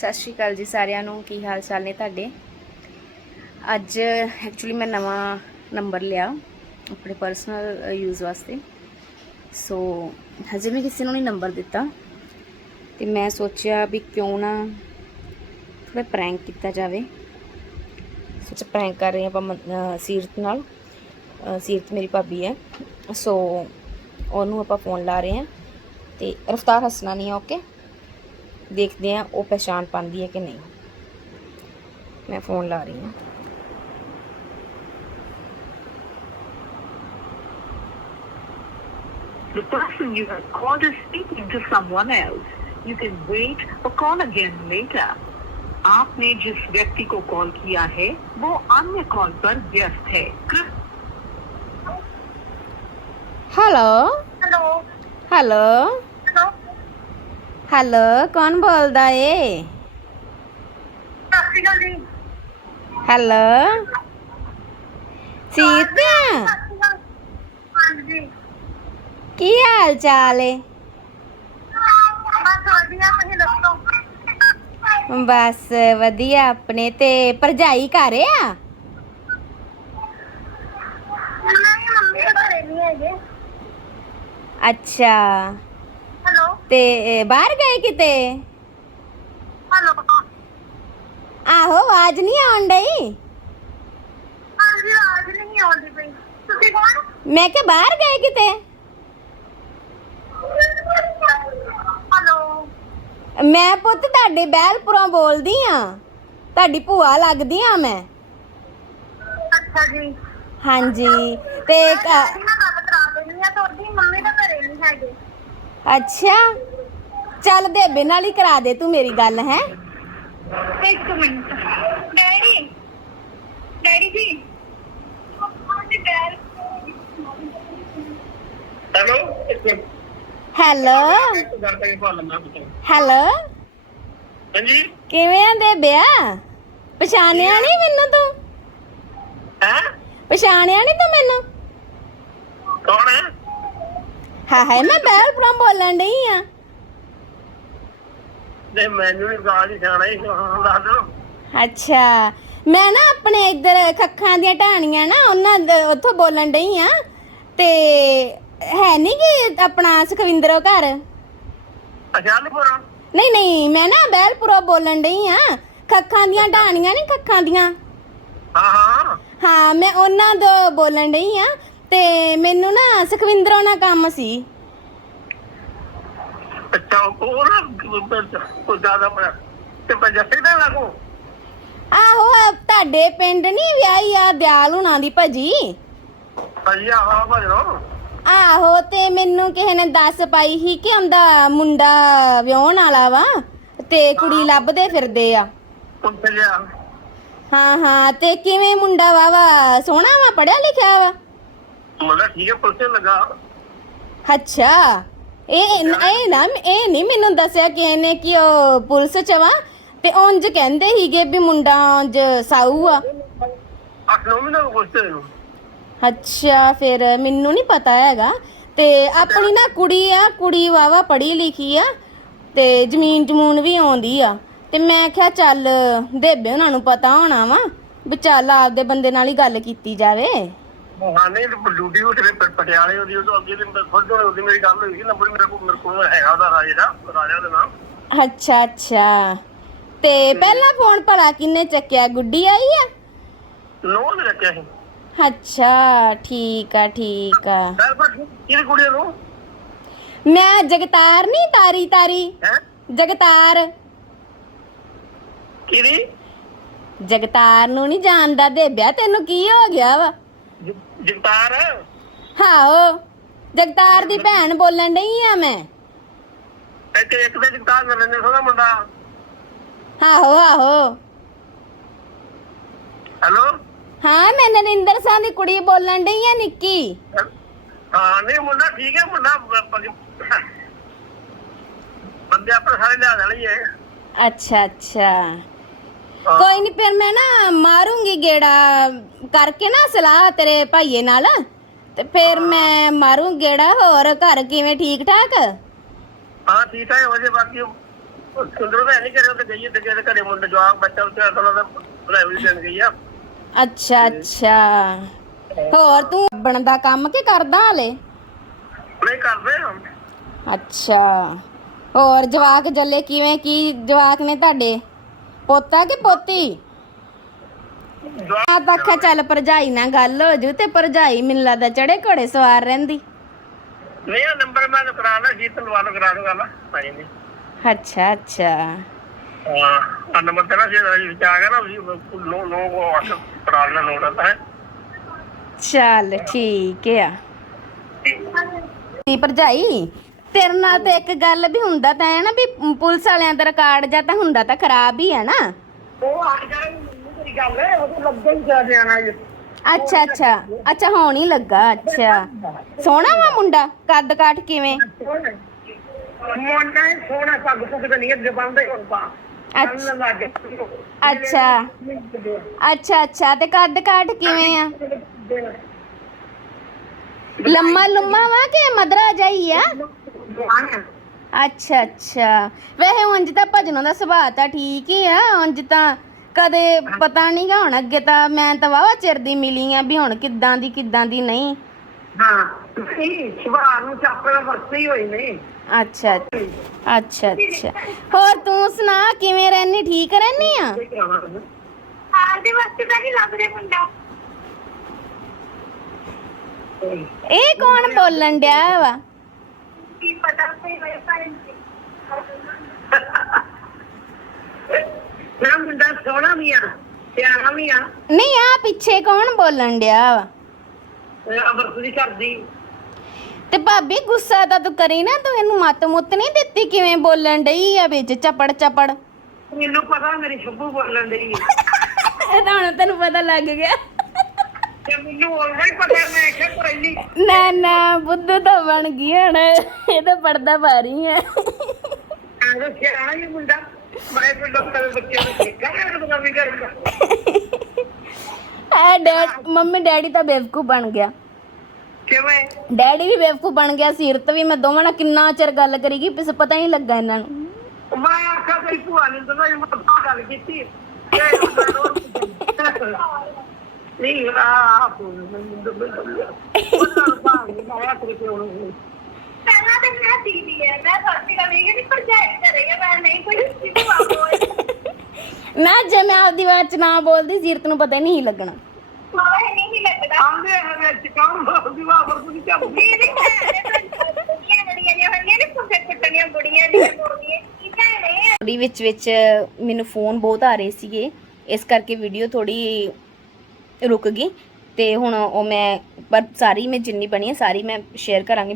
ਸਤਿ ਸ਼੍ਰੀ ਅਕਾਲ ਜੀ ਸਾਰਿਆਂ ਨੂੰ, ਕੀ ਹਾਲ ਚਾਲ ਨੇ ਤੁਹਾਡੇ? ਅੱਜ ਐਕਚੁਅਲੀ ਮੈਂ ਨਵਾਂ ਨੰਬਰ ਲਿਆ ਆਪਣੇ ਪਰਸਨਲ ਯੂਜ਼ ਵਾਸਤੇ। ਸੋ ਹਜੇ ਮੈਂ ਕਿਸੇ ਨੂੰ ਨਹੀਂ ਨੰਬਰ ਦਿੱਤਾ ਤੇ ਮੈਂ ਸੋਚਿਆ ਵੀ ਕਿਉਂ ਨਾ ਥੋੜਾ ਪ੍ਰੈਂਕ ਕੀਤਾ ਜਾਵੇ। ਸੋਚ ਪ੍ਰੈਂਕ ਕਰ ਰਹੇ ਹਾਂ ਆਪਾਂ ਸੀਰਤ ਨਾਲ। ਸੀਰਤ ਮੇਰੀ ਭਾਬੀ ਹੈ। ਸੋ ਉਹਨੂੰ ਆਪਾਂ ਫੋਨ ਲਾ ਰਹੇ ਹਾਂ ਤੇ ਰਫਤਾਰ ਹੱਸਣਾ ਨਹੀਂ ਓਕੇ ਦੇਖਦੇ ਆ ਉਹ ਪਛਾਣ ਪਾਉਂਦੀ ਹੈ ਕਿ ਨਹੀਂ ਮੈਂ ਫੋਨ ਲਾ ਰਹੀ ਹਾਂ The person you have called is speaking to someone else. You can wait or call again later. आपने जिस व्यक्ति को कॉल किया है वो अन्य कॉल पर व्यस्त है कृपया hello hello hello hello hello ਕੌਣ ਬੋਲਦਾ ਏ ਸਤਿ ਜੀ ਹੈਲੋ ਸੀਤ ਹਾਂਜੀ ਕੀ ਹਾਲ ਚਾਲ ਏ ਬਸ ਵਧੀਆ ਤੁਸੀਂ ਦੱਸੋ ਬਸ ਵਧੀਆ ਆਪਣੇ ਤੇ ਭਰਜਾਈ ਘਰ ਆ ਨਹੀਂ ਮੰਮੀ ਤਾਂ ਘਰੇ ਨਹੀਂ ਹੈਗੇ ਅੱਛਾ ਹੈਲੋ ਤੇ ਇਹ ਬਾਹਰ ਗਏ ਕਿਤੇ? ਹੈਲੋ। ਆਹੋ ਆਵਾਜ਼ ਨਹੀਂ ਆਉਣ ਡਈ? ਹਾਂਜੀ ਆਵਾਜ਼ ਨਹੀਂ ਆਉਂਦੀ ਪਈ। ਤੁਸੀਂ ਕੌਣ? ਮੈਂ ਕਿ ਬਾਹਰ ਗਏ ਕਿਤੇ? ਹੈਲੋ। ਮੈਂ ਪੁੱਤ ਤੁਹਾਡੇ ਬਹਿਲਪੁਰੋਂ ਬੋਲਦੀ ਆ ਤੁਹਾਡੀ ਭੂਆ ਲੱਗਦੀ ਆ ਮੈਂ। ਅੱਛਾ ਜੀ। ਹਾਂਜੀ ਤੇ ਕ- ਮੈਂ ਗੱਲ ਕਰਾ ਦਿੰਦੀ ਆ ਤੁਹਾਡੀ ਮੰਮੀ ਤਾਂ ਘਰੇ ਨਹੀਂ ਹੈਗੇ। ਅੱਛਾ। ਚੱਲ ਦੇਬੇ ਨਾਲ ਹੀ ਕਰਾ ਦੇ ਤੂੰ ਮੇਰੀ ਗੱਲ ਹੈ? ਇੱਕ minute. Daddy. Daddy ji. Hello. Hello. Hello. ਹਾਂਜੀ। ਕਿਵੇਂ ਆ ਦੇਬਿਆ ਪਛਾਣਿਆ ਨਹੀਂ ਮੈਨੂੰ ਤੂੰ? ਹੈ? ਪਛਾਣਿਆ ਨਹੀਂ ਤੂੰ ਮੈਨੂੰ? ਕੌਣ ਹੈ? ਹਾਂ ਹੈ ਮੈਂ ਬਹਿਲਪੁਰੋਂ ਬੋਲਣ ਡਈ ਆ। ਨਹੀਂ ਮੈਨੂੰ ਨਹੀਂ ਗਾਲ ਹੀ ਖਾਣਾ ਹੀ ਦੱਸ ਦਿਓ ਅੱਛਾ ਮੈਂ ਨਾ ਆਪਣੇ ਇੱਧਰ ਖੱਖਾਂ ਦੀਆਂ ਢਾਣੀਆਂ ਨਾ ਉਹਨਾਂ ਦੇ- ਉੱਥੋਂ ਬੋਲਣ ਡਈ ਆ। ਤੇ ਹੈ ਨਹੀਂ ਕਿ ਆਪਣਾ ਸੁਖਵਿੰਦਰੋ ਘਰ? ਅਸ਼ਾਲਪੁਰ ਨਹੀਂ ਨਹੀਂ ਮੈਂ ਨਾ ਬਹਿਲਪੁਰੋਂ ਬੋਲਣ ਡਈ ਆ। ਖੱਖਾਂ ਦੀਆਂ ਢਾਣੀਆਂ ਨਹੀਂ ਖੱਖਾਂ ਦੀਆਂ? ਹਾਂ ਹਾਂ। ਹਾਂ ਮੈਂ ਉਹਨਾਂ ਤੋਂ ਬੋਲਣ ਡਈ ਆ। ਤੇ ਮੈਨੂੰ ਨਾ ਸੁਖਵਿੰਦਰੋਂ ਨਾਲ ਕੰਮ ਸੀ। ਅੱਛਾ ਉਹ ਨਾ ਕੋਈ ਜ਼ਿਆਦਾ ਮੈਂ ਤੇ ਪੰਜਾਬੀ ਦਾ ਲੱਗੋ ਆਹੋ ਆਹ ਤੁਹਾਡੇ ਪਿੰਡ ਨਹੀਂ ਵਿਆਹੀ ਆ ਦਿਆਲ ਹੁਣਾਂ ਦੀ ਭਜੀ? ਭਾਈ ਆਹ ਭਾਜੋ ਆਹੋ ਤੇ ਮੈਨੂੰ ਕਿਸੇ ਨੇ ਦੱਸ ਪਾਈ ਸੀ ਕਿ ਉਹਦਾ ਮੁੰਡਾ ਵਿਆਹਣ ਵਾਲਾ ਵਾ ਤੇ ਕੁੜੀ ਲੱਭਦੇ ਫਿਰਦੇ ਆ। ਉੱਥੇ ਗਿਆ। ਹਾਂ ਹਾਂ ਤੇ ਕਿਵੇਂ ਮੁੰਡਾ ਵਾ ਵਾ ਸੋਹਣਾ ਵਾ ਪੜਿਆ ਲਿਖਿਆ ਵਾ? ਮੁੰਡਾ ਠੀਕ ਹੈ ਪੁਲਿਸ ਲਗਾ। ਅੱਛਾ। ਇਹ ਇਹ ਨਾ ਇਹ ਨਹੀਂ ਮੈਨੂੰ ਦੱਸਿਆ ਕਿ ਇਹਨੇ ਕਿ ਉਹ ਪੁਲਿਸ ਚ ਵਾ। ਤੇ ਉਂਝ ਕਹਿੰਦੇ ਹੀਗੇ ਵੀ ਮੁੰਡਾ ਉਂਝ ਸਾਊ ਆ। ਪੁੱਛਦੇ ਨੂੰ ਅੱਛਾ ਫਿਰ ਮੈਨੂੰ ਨਹੀਂ ਪਤਾ ਹੈਗਾ। ਤੇ ਆਪਣੀ ਨਾ ਕੁੜੀ ਆ ਕੁੜੀ ਵਾਵਾ ਪੜ੍ਹੀ ਲਿਖੀ ਆ। ਤੇ ਜ਼ਮੀਨ ਜਮੂਨ ਵੀ ਆਉਂਦੀ ਆ। ਤੇ ਮੈਂ ਕਿਹਾ ਚੱਲ ਦੇਬੇ ਉਹਨਾਂ ਨੂੰ ਪਤਾ ਹੋਣਾ ਵਾ। ਵੀ ਚੱਲ ਆਪਦੇ ਬੰਦੇ ਨਾਲ ਹੀ ਗੱਲ ਕੀਤੀ ਜਾਵੇ। ਮਹਾਨੇ ਡਿਊਟੀ ਉਹ ਤੇਰੇ ਪਟਿਆਲੇ ਉਹਦੀ ਉਹ ਤੋਂ ਅੱਗੇ ਦਿਨ ਖੁਦ ਉਹਦੀ ਮੇਰੀ ਗੱਲ ਹੋਈ ਸੀ ਨੰਬਰ ਮੇਰੇ ਕੋਲ ਮੇਰੇ ਕੋਲ ਹੈਗਾ ਉਹਦਾ ਰਾਜੇ ਦਾ ਰਾਜਾ ਦਾ ਨਾਮ। ਅੱਛਾ ਅੱਛਾ। ਤੇ ਪਹਿਲਾ ਫੋਨ ਭਲਾ ਕਿੰਨੇ ਚੱਕਿਆ? ਗੁੱਡੀ ਆਈ ਆ? ਨੋ ਨੇ ਰੱਖਿਆ ਸੀ। ਅੱਛਾ ਠੀਕ ਆ ਠੀਕ ਆ। ਮੈਂ ਪਰ ਕਿਹੜੀ ਕੁੜੀ ਨੂੰ ਮੈਂ ਜਗਤਾਰ ਨਹੀਂ ਤਾਰੀ ਤਾਰੀ। ਹੈ? ਜਗਤਾਰ। ਕਿਹੜੀ ਜਗਤਾਰ ਨੂੰ ਨਹੀਂ ਜਾਣਦਾ ਦੇਬਿਆ ਤੈਨੂੰ ਕੀ ਹੋ ਗਿਆ ਵਾ? ਜਗਤਾਰ? ਹਾਓ ਜਗਤਾਰ ਦੀ ਭੈਣ ਬੋਲਣ ਡਈ ਆ ਮੈਂ। ਇੱਕ ਇੱਕ ਦੇ ਜਗਤਾਰ ਨਰਿੰਦਰ ਸਿੰਘ ਦਾ ਮੁੰਡਾ। ਆਹੋ ਆਹੋ ਹੈਲੋ? ਹਾਂ ਮੈਂ ਨਰਿੰਦਰ ਸਾਹ ਦੀ ਕੁੜੀ ਬੋਲਣ ਡਈ ਆ ਨਿੱਕੀ। ਹਾਂ ਨਹੀਂ ਮੁੰਡਾ ਠੀਕ ਹੈ ਮੁੰਡਾ ਬ- ਬੰਦੇ ਆਪਣੇ ਸਾਰੇ ਲਿਆ ਦੇਣੀ ਹੈ। ਅੱਛਾ ਅੱਛਾ। ਕੋਈ ਨਹੀਂ ਫਿਰ ਮੈਂ ਨਾ ਮਾਰੂੰਗੀ ਗੇੜਾ ਕਰਕੇ ਨਾ ਸਲਾਹ ਤੇਰੇ ਭਾਈਏ ਨਾਲ। ਤੇ ਫਿਰ ਮੈਂ ਮਾਰੂ ਗੇੜਾ ਹੋਰ ਘਰ ਕਿਵੇਂ ਠੀਕ ਠਾਕ? ਹਾਂ ਠੀਕ ਹੈ ਹੋ ਜੇ ਬਾਕੀ ਸੁੰਦਰ ਤਾਂ ਨਹੀਂ ਕਰਿਆ ਤੇ ਗਈ ਤੇ ਕਿਹਦੇ ਘਰੇ ਮੁੰਡੇ ਜਵਾਕ ਬੱਚਾ ਉੱਤੇ ਅਸਲ ਦਾ ਲੈ ਵੀ ਦੇਣ ਗਈ ਆ। ਅੱਛਾ ਅੱਛਾ। ਹੋਰ ਤੂੰ ਬਣ ਦਾ ਕੰਮ ਕੀ ਕਰਦਾ ਹਲੇ? ਨਹੀਂ ਕਰਦੇ ਹਮ ਅੱਛਾ। ਹੋਰ ਜਵਾਕ ਜੱਲੇ ਕਿਵੇਂ ਕੀ ਜਵਾਕ ਨੇ ਤੁਹਾਡੇ? ਪੋਤਾ ਕਿ ਪੋਤੀ? ਆ ਤਾਂ ਆਖਿਆ ਚੱਲ ਭਰਜਾਈ ਨਾਲ ਗੱਲ ਹੋ ਜੂ ਤੇ ਭਰਜਾਈ ਮੈਨੂੰ ਲੱਗਦਾ ਚੜੇ ਘੋੜੇ ਸਵਾਰ ਰਹਿੰਦੀ। ਨਹੀਂ ਇਹ ਨੰਬਰ ਮੈਂ ਕਰਾਣਾ ਸੀ ਤੈਨੂੰ ਵਾਲ ਕਰਾ ਦੂੰਗਾ ਮੈਂ ਪਾਣੀ ਨਹੀਂ ਅੱਛਾ ਅੱਛਾ। ਹਾਂ ਆ ਨੰਬਰ ਤੇਰਾ ਸੀ ਵਿੱਚ ਆ ਗਿਆ ਨਾ ਵੀ ਨੋ ਨੋ ਉਹ ਆਸ ਕਰਾ ਲੈਣਾ ਨੋਟ ਆਤਾ ਹੈ ਚੱਲ ਠੀਕ ਆ। ਤੀ ਭਰਜਾਈ? ਤੇਰੇ ਨਾਲ ਤੇ ਇੱਕ ਗੱਲ ਵੀ ਹੁੰਦਾ ਤਾਂ ਹੈ ਨਾ ਵੀ ਪੁਲਿਸ ਵਾਲਿਆਂ ਦਾ ਰਿਕਾਰਡ ਜਾਂ ਤਾਂ ਹੁੰਦਾ ਤਾਂ ਖਰਾਬ ਹੀ ਹੈ ਨਾ। ਉਹ ਆ ਜਾਏ ਮੇਰੀ ਗੱਲ ਹੈ ਉਹ ਤਾਂ ਲੱਗਾ ਹੀ ਜਾ ਜਾਣਾ ਇਹ। ਅੱਛਾ ਅੱਛਾ ਅੱਛਾ ਹੁਣ ਹੀ ਲੱਗਾ ਅੱਛਾ। ਸੋਹਣਾ ਵਾ ਮੁੰਡਾ ਕੱਦ ਕਾਠ ਕਿਵੇਂ? ਮੋਨਾ ਸੋਹਣਾ ਪੱਗ ਪੁੱਗ ਤੇ ਨਹੀਂ ਅੱਗੇ ਬੰਦੇ ਹੁਣ ਪਾ ਅੱਛਾ। ਅੱਛਾ। ਅੱਛਾ ਅੱਛਾ ਤੇ ਕੱਦ ਕਾਠ ਕਿਵੇਂ ਆ? ਲੰਮਾ ਲੰਮਾ ਵਾ ਕਿ ਮਦਰਾ ਜਾਈ ਆ? ਅੱਛਾ ਅੱਛਾ। ਵੈਸੇ ਉਂਝ ਤਾਂ ਭਜਨੋਂ ਦਾ ਸੁਭਾਅ ਤਾਂ ਠੀਕ ਹੀ ਆ ਉਂਝ ਤਾਂ ਕਦੇ ਪਤਾ ਨਹੀਂਗਾ ਹੁਣ ਅੱਗੇ ਤਾਂ ਮੈਂ ਤਾਂ ਵਾਵਾ ਚਿਰ ਦੀ ਮਿਲੀ ਆ ਵੀ ਹੁਣ ਕਿੱਦਾਂ ਦੀ ਕਿੱਦਾਂ ਦੀ ਨਹੀਂ। ਹਾਂ ਤੁਸੀਂ ਸੁਭਾਅ ਨੂੰ ਚਾਪੜਾ ਵਰਤੀ ਹੋਈ ਨਹੀਂ ਅੱਛਾ ਅੱਛਾ ਅੱਛਾ। ਹੋਰ ਤੂੰ ਸੁਣਾ ਕਿਵੇਂ ਰਹਿਨੀ ਠੀਕ ਰਹਿਨੀ ਆ? ਆਦੇ ਵਾਸਤੇ ਤਾਂ ਨਹੀਂ ਲੱਭ ਰਿਹਾ ਮੁੰਡਾ। ਇਹ ਕੌਣ ਬੋਲਣ ਡਿਆ ਵਾ? ਨਾ ਮੁੰਡਾ ਸੋਹਣਾ ਵੀ ਆ ਵੀ ਆ ਨਹੀਂ ਆ ਪਿੱਛੇ ਕੌਣ ਬੋਲਣ ਡਿਆ ਵਾ ਕਰਦੀ ਤੇ ਭਾਬੀ ਗੁੱਸਾ ਤਾਂ ਤੂੰ ਕਰੀ ਨਾ ਤੂੰ ਇਹਨੂੰ ਮੱਤ ਮੁੱਤ ਨਹੀਂ ਦਿੱਤੀ ਕਿਵੇਂ ਬੋਲਣ ਡਈ ਆ ਵਿੱਚ ਚਪੜ ਚਪੜ ਮੈਨੂੰ ਪਤਾ ਮੇਰੀ ਸ਼ੱਬੂ ਬੋਲਣ ਡਈ ਇਹ ਤਾਂ ਹੁਣ ਤੈਨੂੰ ਪਤਾ ਲੱਗ ਗਿਆ ਤੇ ਮੈਨੂੰ ਉਦੋਂ ਹੀ ਪਤਾ ਮੈਂ ਕਿਹਾ ਪਹਿਲੀ ਨਾ ਨਾ ਬੁੱਧੂ ਤਾਂ ਬਣ ਗਈ ਹੁਣ। ਇਹ ਤਾਂ ਪੜਦਾ ਸਿਆਣਾ ਹੀ ਮੁੰਡਾ। ਮੈਂ ਕੋਈ ਲੋਕਾਂ ਦੇ ਬੱਚਿਆਂ ਨੂੰ ਦੇਖਾ ਮੈਂ ਤਾਂ ਕੰਮ ਹੀ ਕਰੂੰਗਾ ਐ ਡੈਡ ਮੰਮੀ ਡੈਡੀ ਤਾਂ ਬੇਵਕੂਫ ਬਣ ਗਿਆ। ਕਿਵੇਂ? ਡੈਡੀ ਵੀ ਬੇਵਕੂਫ ਬਣ ਗਿਆ ਸੀਰਤ ਵੀ। ਮੈਂ ਦੋਵਾਂ ਨਾਲ ਕਿੰਨਾ ਚਿਰ ਗੱਲ ਕਰੀਗੀ ਪਿਸ ਪਤਾ ਹੀ ਨਹੀਂ ਲੱਗਾ ਇਹਨਾਂ ਨੂੰ। ਮੈਂ ਆਖਾ ਤੇਰੀ ਭੂਆ ਨੇ ਤਾਂ ਮੈਂ ਗੱਲ ਕੀਤੀ ਤਾਂ ਨਹੀਂ ਆਇਆ ਤੇਰੇ ਕੋਲ ਨੂੰ ਪਹਿਲਾਂ ਤਾਂ ਮੈਂ ਦੀਦੀ ਹੈ ਮੈਂ ਸੱਚੀ ਗੱਲ ਇਹ ਕਿ ਭਰਜਾਈ ਕਰੇਗਾ ਮੈਂ ਨਹੀਂ ਕੋਈ ਸਿੱਧੂ ਬਾਬੂ ਨਾ ਜੇ ਮੈਂ ਆਪਦੀ ਆਵਾਜ਼ ਚ ਨਾ ਬੋਲਦੀ ਸੀਰਤ ਨੂੰ ਪਤਾ ਹੀ ਨਹੀਂ ਸੀ ਲੱਗਣਾ ਮਾਰੇ ਨਹੀਂ ਲੱਗਦਾ ਆਂਦੇ ਹੈ ਵਿੱਚ ਕੌਣ ਬੋਲਦੀ ਵਾ ਪਰ ਕੋਈ ਚੱਲਦੀ ਦੀਦੀ ਮੈਂ ਬੁੜੀਆਂ ਜਿਹੜੀਆਂ ਨੇ ਹੋਈਆਂ ਨੇ ਪੁੱਛੇ ਕੁੱਟਣੀਆਂ ਬੁੜੀਆਂ ਦੀਆਂ ਬੋਲੀਆਂ ਕੀ ਭੈਣੇ ਥੋੜੀ ਵਿੱਚ ਵਿੱਚ ਮੈਨੂੰ ਫੋਨ ਬਹੁਤ ਆ ਰਹੇ ਸੀਗੇ ਇਸ ਕਰਕੇ ਵੀਡੀਓ ਥੋੜੀ ਰੁਕ ਗਈ ਤੇ ਹੁਣ ਉਹ ਮੈਂ, ਪਰ ਸਾਰੀ ਮੈਂ ਜਿੰਨੀ ਬਣੀ ਹੈ ਸਾਰੀ ਮੈਂ ਸ਼ੇਅਰ ਕਰਾਂਗੀ